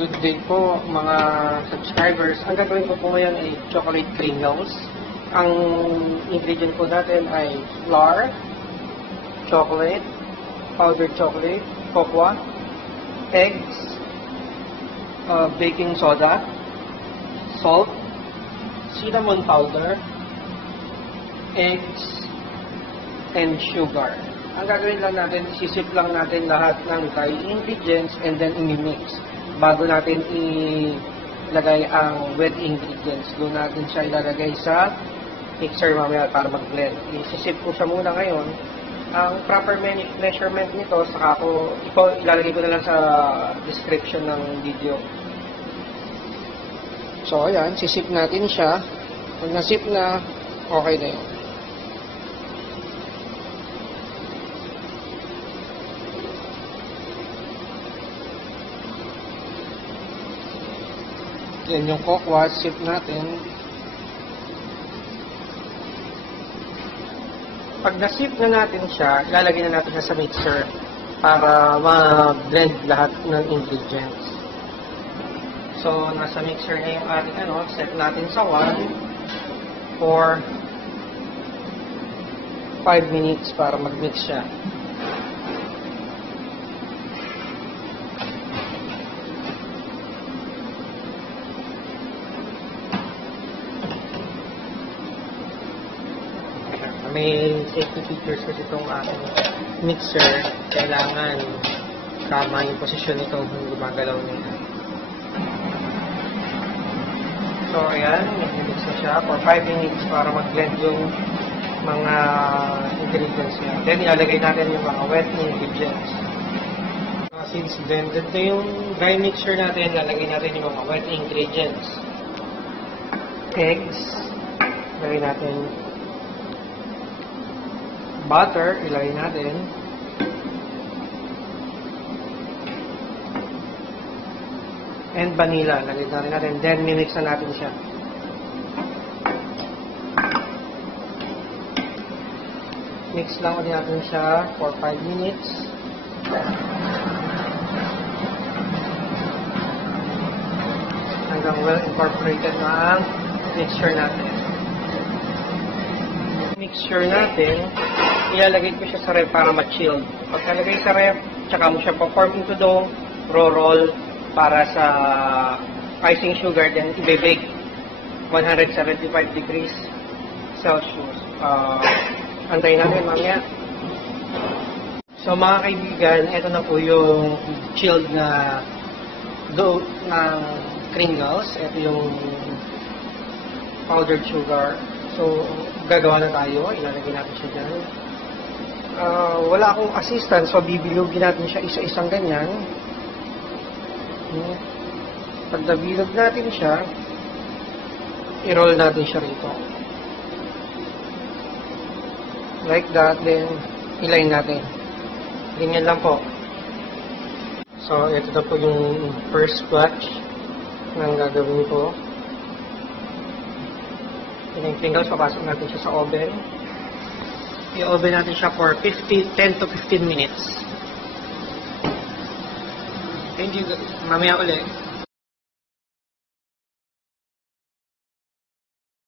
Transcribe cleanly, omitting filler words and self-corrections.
Good day po mga subscribers. Ang gagawin ko po ngayon ay chocolate Pringles. Ang ingredient po natin ay flour, chocolate, powdered chocolate, cocoa, eggs, baking soda, salt, cinnamon powder, eggs, and sugar. Ang gagawin lang natin, sisip lang natin lahat ng dry ingredients and then i-mix. Bago natin ilagay ang wet ingredients, doon natin siya ilalagay sa mixer mamaya para mag-blend. Isisip ko siya muna ngayon. Ang proper measurement nito, saka ilalagay ko na lang sa description ng video. So, ayan, sisip natin siya. Pag nasip na, okay na yun. Yan yung cocoa, sip natin. Pag nasip na natin siya, ilalagay na natin sa mixer para ma-blend lahat ng ingredients. So, nasa mixer na yung ating set natin sa 1 for 5 minutes para mag-mix siya. May safety features kasi itong ating mixer. Kailangan tama yung posisyon nito kung gumagalaw nito. So, ayan. Nag-mix na siya for 5 minutes para mag-blend yung mga ingredients niya. Then, ilalagay natin yung mga wet ingredients. Since blended na yung dry mixture natin, ilalagay natin yung mga wet ingredients. Eggs. Ilalagay natin butter, ilagay natin. And vanilla, ilagay natin. Then, mimix na natin siya. Mix lang ulit natin siya for 5 minutes. Hanggang well incorporated na ang mixture natin. Mixture natin, ilalagay ko siya sa ref para ma-chilled. Pagkalagay sa ref, tsaka mo siya pa-form into dough, roll para sa icing sugar, then i-bake 175 degrees Celsius. Antayin natin mamaya. So mga kaibigan, ito na po yung chilled na dough ng Pringles. Ito yung powdered sugar. So, gagawa na tayo. Ilalagay natin siya dyan. Wala akong assistant, so bibilugin natin siya isa-isang ganyan. Pag nabilog natin siya, i-roll natin siya rito. Like that, then i-line natin. Ganyan lang po. So, ito na po yung first batch ng gagawin ko. Yung Pringles, papasok natin siya sa oven. I-oven natin siya for 10 to 15 minutes. Thank you. Mamaya ulit.